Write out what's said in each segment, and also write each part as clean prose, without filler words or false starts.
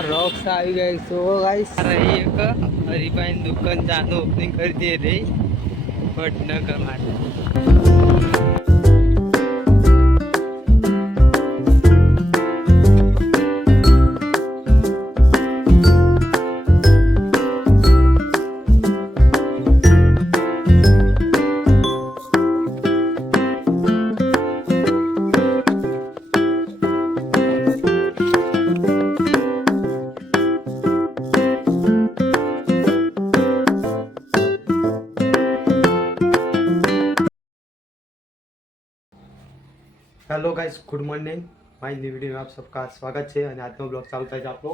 रॉक्स આવી ગઈ so guys રહી એક હરીભાઈ દુકાન ચાનો ઓપનિંગ કરી દે રે વડનગર માટે hello guys good morning my new video में आप सबका स्वागत है। आज नो ब्लॉग चालू થાય છે આપણો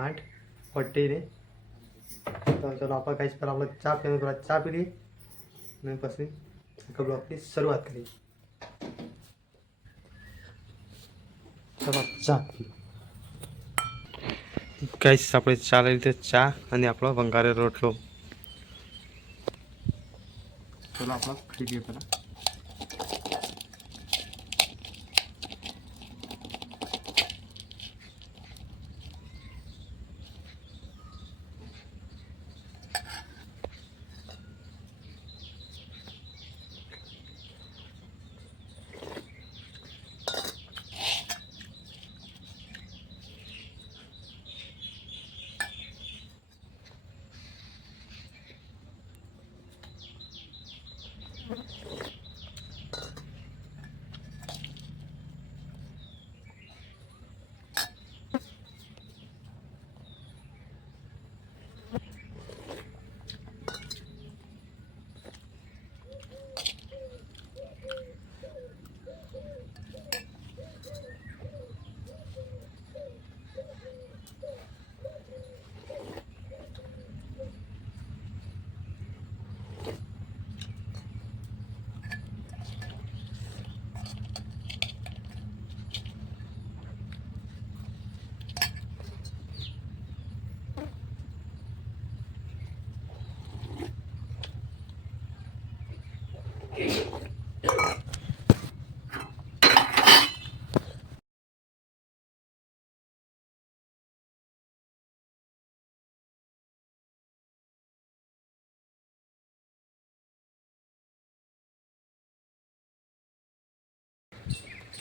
8:40 ને તો ચલો આપણે ગાइस પર આપણે ચા પીને થોડા ચા પી લઈએ અને પછી બ્લોગની શરૂઆત કરીએ। ચલો ચા ગાइस આપણે ચા લઈ લીધી ચા અને આપણો વંગારે રોટલો ચલો આપણે ખાઈ લઈએ પહેલા।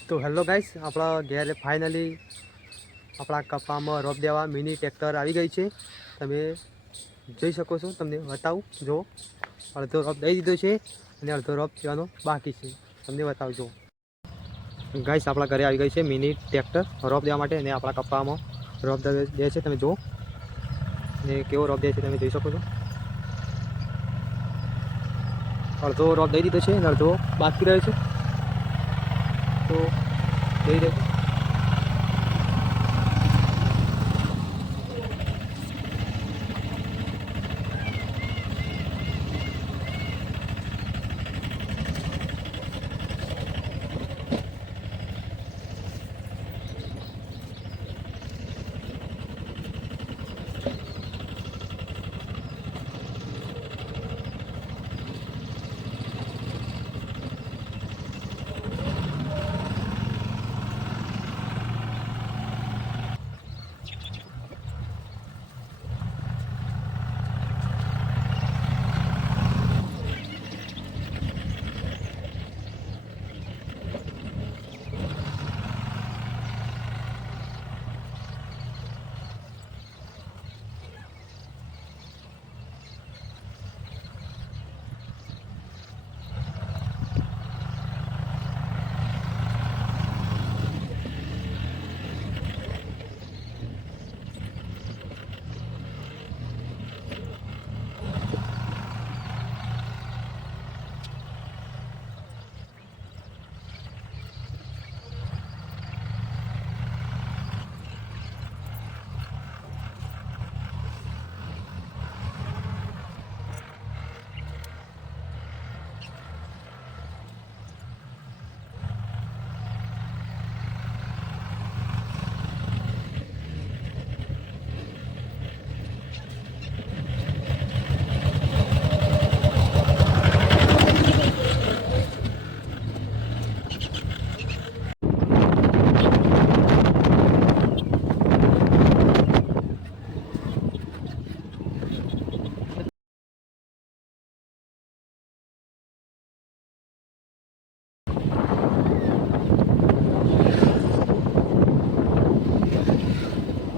तो हेलो गाइस अपना घरे फाइनली अपना कपा में रोप देवा मिनी ट्रेक्टर आई गई है। तमे જોઈ શકો છો તમને બતાવું જો અડધો રોપ દઈ દીધો છે અને અડધો રોપ દેવાનો બાકી છે તમને બતાવજો। ગાઈસ આપણા ઘરે આવી ગઈ છે મિની ટ્રેક્ટર રોપ દેવા માટે અને આપણા કપામાં રોપ દે છે તમે જો ને કેવો રોપ દે છે તમે જોઈ શકો છો। અડધો રોપ દઈ દીધો છે અને અડધો બાકી રહ્યો છે તો દઈ દે।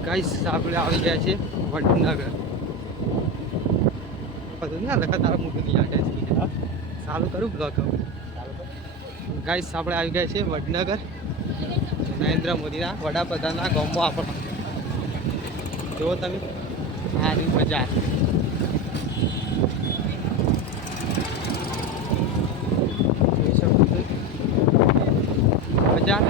ગાઈસ આપણે આવી ગયા છે વડનગર. બધું ના લખા તારા મોટું નહીં આવે છે. ચાલુ કરું બ્લોગ. ગાઈસ આપણે આવી ગયા છે વડનગર, નરેન્દ્ર મોદીના વડાપ્રધાનના ગામમાં. આપણો જુઓ તમે આની બજાર. બજાર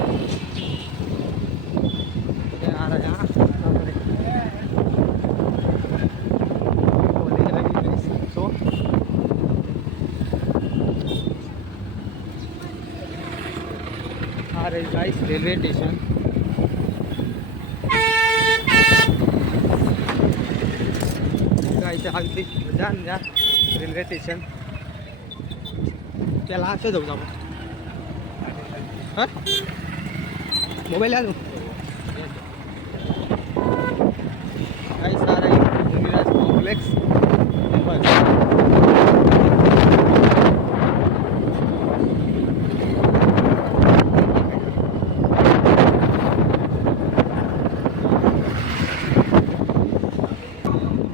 गाइस रेलवे स्टेशन. गाइस આવી બજાર ને રેલવે સ્ટેશન. પેલા છે જવું આપણે. હા મોબાઈલ લે લો. ગાइस સારા ભૂમિરાજ કોમ્પ્લેક્સ.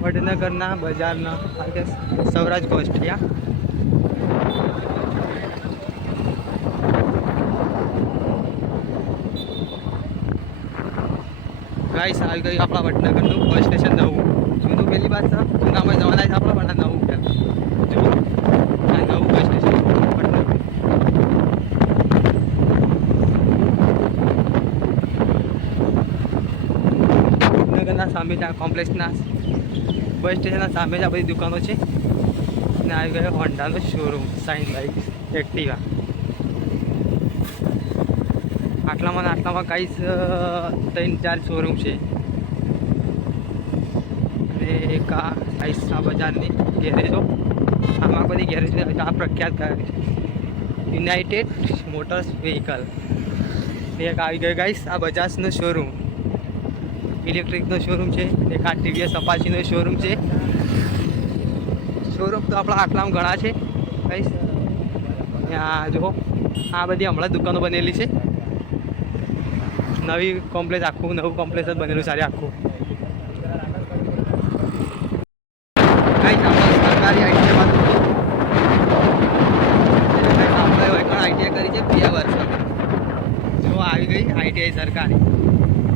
વડનગરના બજારના સૌરાજ કોસ્ટિયા. ગાઈસ આવી ગઈ આપણા વડનગરનું બસ સ્ટેશન નવું. જૂનું પહેલી વાત છે, જૂનામાં જવાના છે આપણા પણ નવું જુઓ આ નવું બસ સ્ટેશન વડનગરના સામે ત્યાં કોમ્પ્લેક્સના બસ સ્ટેશનના સામે જ આ બધી દુકાનો છે. અને આવી ગયો હોન્ડાનો શોરૂમ, સાઇન બાઇક, એક્ટિવા. આટલામાં ગાઈસ 3-4 શોરૂમ છે. અને એક આ બજારની ગેરેજો, આમાં બધી ગેરેજ આ પ્રખ્યાત છે યુનાઇટેડ મોટર્સ વ્હીકલ. એક આવી ગયો ગાઈસ આ બજાજનો શોરૂમ, ઇલેક્ટ્રિકનો શોરૂમ છે. એક આ ટીવીએસ અપાચીનો શોરૂમ છે. શોરૂમ તો આપણા આટલામાં ઘણા છે ગાઈસ. ત્યાં જુઓ આ બધી હમણાં દુકાનો બનેલી છે. નવી કોમ્પ્લેક્સ, આખું નવું કોમ્પ્લેક્સ જ બનેલું સારી આખું. ગાઈસ આપણે સરકારી આઈટીઆઈ આપણે આઈટીઆઈ કરી છે 2 વર્ષ. જો આવી ગઈ આઈટીઆઈ સરકારી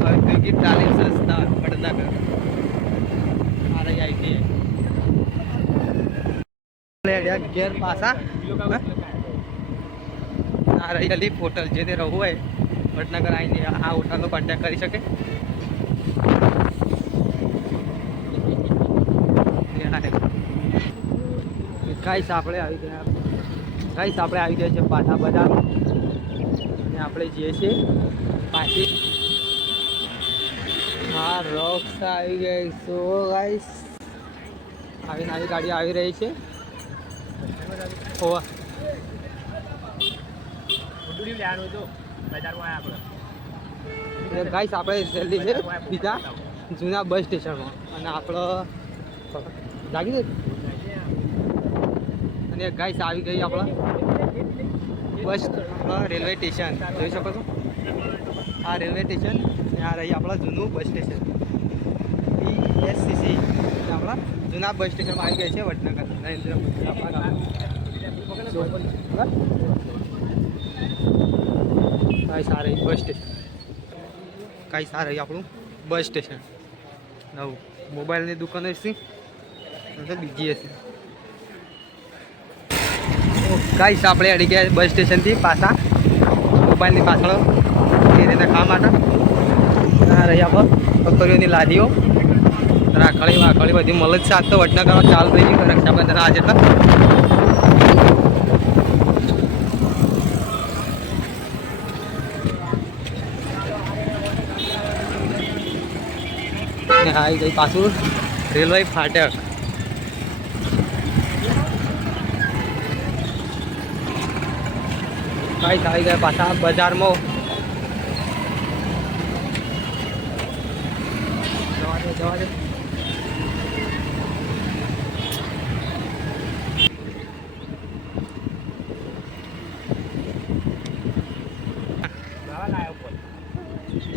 ઔદ્યોગિક તાલીમ સંસ્થા વડનગર. આ રહી આઈટીઆઈ ઘેર પાછા. આ રહી અલીફ હોટલ. જે તે રહેવું હોય વડનગર આવીને આ હોટલનો કોન્ટેક્ટ કરી શકે. ગાઈસ આપણે આવી ગયા છે પાછા બજારમાં. અને આપણે જઈએ છીએ પાછી. હા રોક્સ આવી ગઈ. સો ગાઈસ આવીને આવી ગાડી આવી રહી છે. ઓવા ગાઈસ આપણે જલ્દી છે બીજા જૂના બસ સ્ટેશનમાં. અને આપણો લાગી દે. અને ગાઈસ આવી ગઈ આપણા બસ રેલવે સ્ટેશન. જોઈ શકો છો આ રેલવે સ્ટેશન. આ રહી આપણા જૂનું બસ સ્ટેશન PSCC. આપણા જૂના બસ સ્ટેશનમાં આવી ગઈ છે વડનગર નરેન્દ્ર મોદી આપણા ગામ. ગાઈસ આ રહી બસ સ્ટેશન. ગાઈસ આ રહી આપણું બસ સ્ટેશન નવું. મોબાઈલની દુકાનો છે બીજી હશે. ગાઈસ આપણે અડી ગયા બસ સ્ટેશનથી પાછા મોબાઈલની પાછળ એ રીતે કામ માટે. આ રહી આપણે છોકરીઓની લાદીઓ, રાખડી વાખડી બધી મળે છે. આજ તો વડનગરમાં ચાલુ થઈ ગયું રક્ષાબંધન આજે. એટલે આવી ગઈ પાછું રેલવે ફાટક. ગાઈસ આવી ગયા પાછા બજારમાં. જવા દે.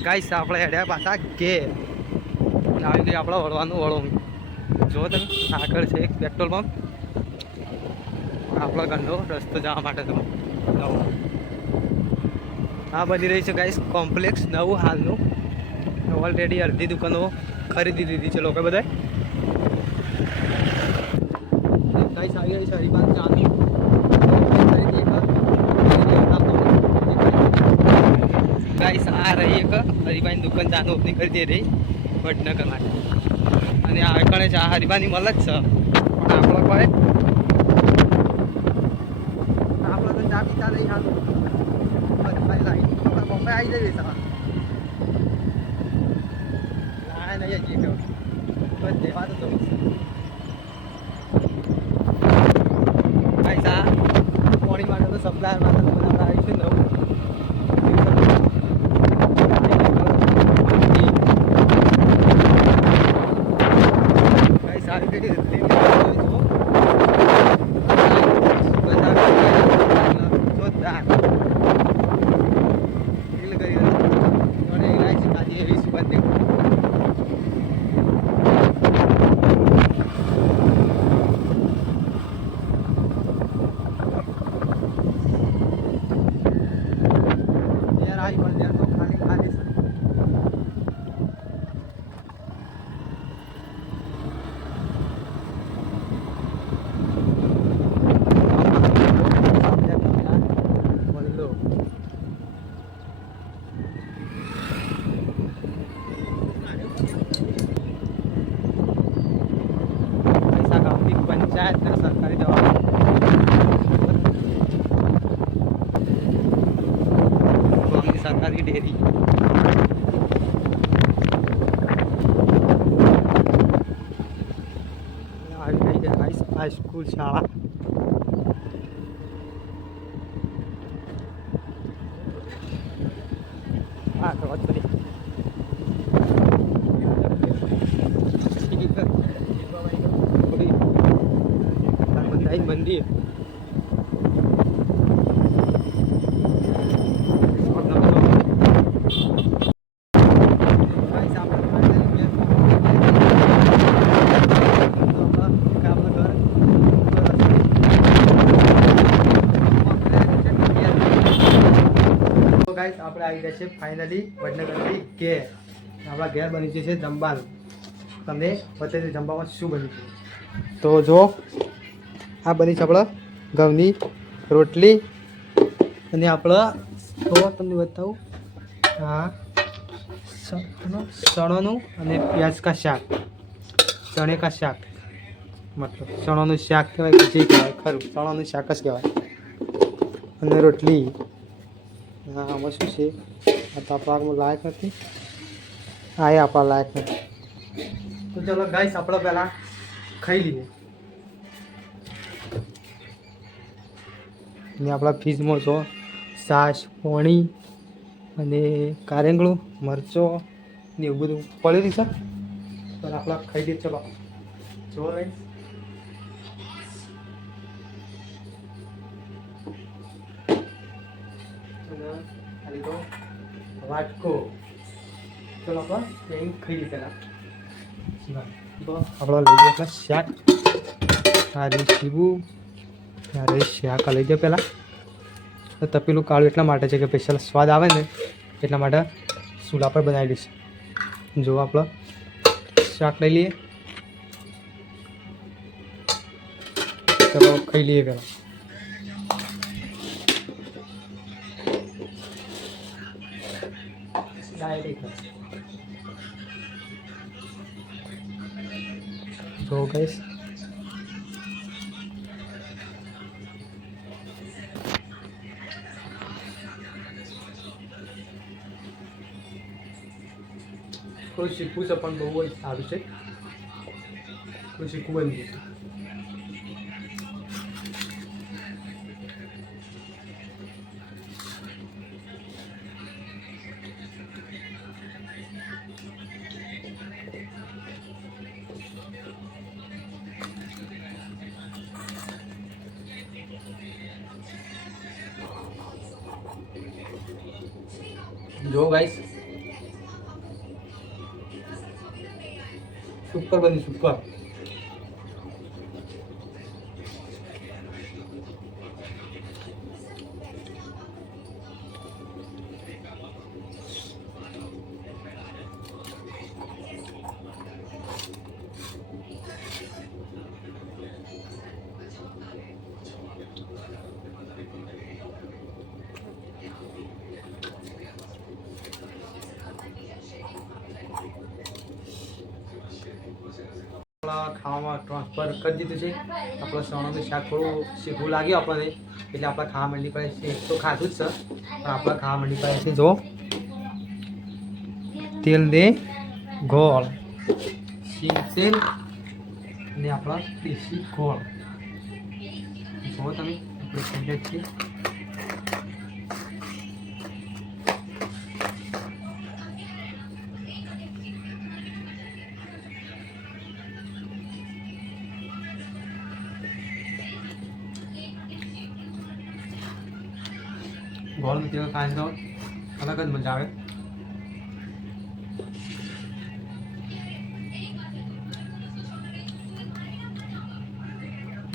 ગાઈસ આપણે હેડ્યા પાછા ઘેર. આવી ગઈ આપણા વળવાનું વળો. જો તમે આગળ છે એક પેટ્રોલ પંપ, આપણો ગંદો રસ્તો જવા માટે તો નવો આ બની રહી છે ગાઈસ કોમ્પ્લેક્સ નવું હાલનું. ઓલરેડી અડધી દુકાનો ખરીદી દીધી છે લોકો બધા. ગાઈસ આવી ગઈ છે હરિભાન ચાની ગાઈસ આ રહી એક હરિભાઈની દુકાન ચાનું ઓપનિંગ કરી દે રહી વડનગર માટે. અને આ કણે ચા હરિભાની મળે જ છે પણ આપણો કોઈ આપણે તો ચા પીતા નહીં હાલ હરિભાઈ લાવી આપણે બોમ્બે આવી જઈએ સર ના નહીં હજી કહું બસ દેવા તો જવું ભાઈ સા મોડી માટે તો સપ્લાયર માટે તો બધા આવીશું નવું પંચાયતના સરકારી દવાખાના સરકારી ડેરી આવી ગઈ હાઈસ્કૂલ શાળા. હા તો વાત કરી મંદિર આપણે આવી ગયા છે ફાઇનલી વડનગરથી ઘેર. આપણા ઘેર બની છે જમવાનું. તમને બતાવી જમવામાં શું બન્યું છે તો જો આ બની છે આપણા ઘઉંની રોટલી અને આપણા તો તમને બતાવું હા ચણાનું અને પ્યાજ કા શાક ચણે કા શાક મતલબ ચણાનું શાક કહેવાય કે જે કહેવાય ખરું ચણાનું શાક જ કહેવાય અને રોટલી. હા આમાં શું છે આ તો આપણા લાયક નથી આ એ આપણા લાયક નથી તો ચલો ગાઈસ આપણે પહેલાં ખાઈ લઈએ. ને આપણા ફ્રીજમાં જો છાશ પાણી અને કારેંગળું મરચો ને એવું બધું પડેલું છે પણ આપણે ખાઈ દઈએ. ચલો જો ગાઈસ વાટકો ચલો આપણે એમ ખાઈ દઈએ પહેલાં. તો આપણે લઈ દઈએ આપણા શાક આ રહી શીવું આ રહી શાક લઈ દઈએ પહેલાં. તો તપેલું કાળું એટલા માટે છે કે સ્પેશિયલ સ્વાદ આવે ને એટલા માટે ચૂલા પર બનાવી દઈશ. જો આપણે શાક લઈ લઈએ ચલો ખાઈ લઈએ પહેલાં. જો ગાઈસ કોઈ શીખવું છે પણ બહુ જ સારું છે કોઈ શીખવું જ નહીં. જો ગાઈસ સુપર બની સુપર. ખાવામાં ટ્રાન્સફર કરી દીધું છે. આપણો ચણાનું શાક થોડું શીખવું લાગ્યું આપણને, એટલે આપણે ખાવા માંડી પડે છે. તો ખાધું જ છે પણ આપણે ખાવા માંડી પડે છે. જો તેલ દે ગોળ, સિંગ તેલ અને આપણા દેશી ગોળ. જુઓ તમે આપણે ખાઈ છીએ. ગોળનું તેલ ખાઈને તો અલગ જ મજા આવે.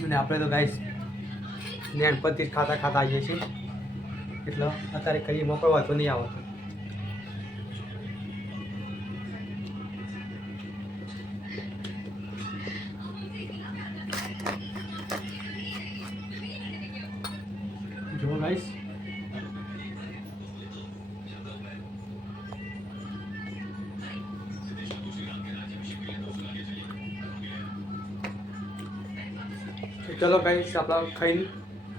અને આપણે તો ગાઈસ નેણ પરથી ખાતા ખાતા આવીએ છીએ, એટલે અત્યારે કઈ મોકલવા તો નહીં આવતો. જુઓ ગાઈસ, ચલો ગાઈસ આપણે ખાઈને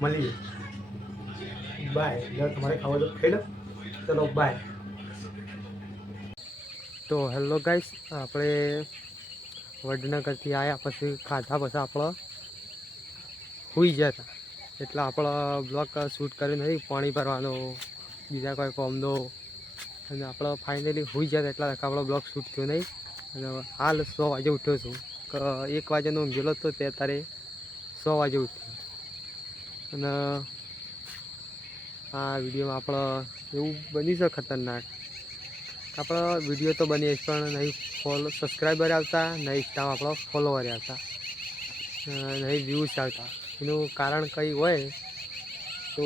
મળીએ. બાય. જો તમારે ખાવા તો ખાઈ લો. ચલો બાય. તો હેલો ગાઈસ, આપણે વડનગરથી આવ્યા પછી ખાધા પછી આપણે સૂઈ ગયા હતા, એટલે આપણો બ્લોગ શૂટ કર્યો નહીં. પાણી ભરવાનો, બીજા કોઈ કોમનો, અને આપણે ફાઇનલી સૂઈ ગયા હતા એટલા આપણો બ્લોગ શૂટ થયો નહીં. અને હાલ 100 વાગે ઉઠ્યો છું. 1 વાગ્યાનો ઊંઘેલો હતો, તે અત્યારે 100 વાગે ઉઠ્યો. અને આ વિડીયોમાં આપણે એવું બની છે ખતરનાક. આપણા વિડીયો તો બની પણ નહીં સબસ્ક્રાઈબર આવતા, નહીં ઇન્સ્ટામાં આપણો ફોલોવર આવતા, નહીં વ્યૂઝ આવતા. એનું કારણ કંઈ હોય તો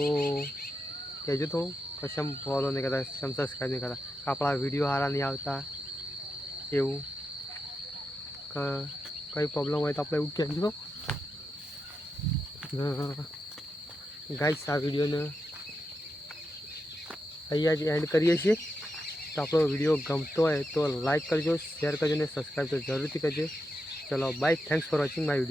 કહેજો. તો કશમ ફોલો નહીં કરતા, કશમ સબસ્ક્રાઈબ નહીં કરતા, આપણા વિડીયો સારા નહીં આવતા. એવું કંઈ પ્રોબ્લેમ હોય તો આપણે એવું કહેજો. ગાઈસ, આ વિડીયોને અહીંયા જ એન્ડ કરીએ છીએ. તો આપણો વિડીયો ગમતો હોય તો લાઈક કરજો, શેર કરજો અને સબસ્ક્રાઈબ તો જરૂરથી કરજો. ચલો bye. Thanks for watching my video.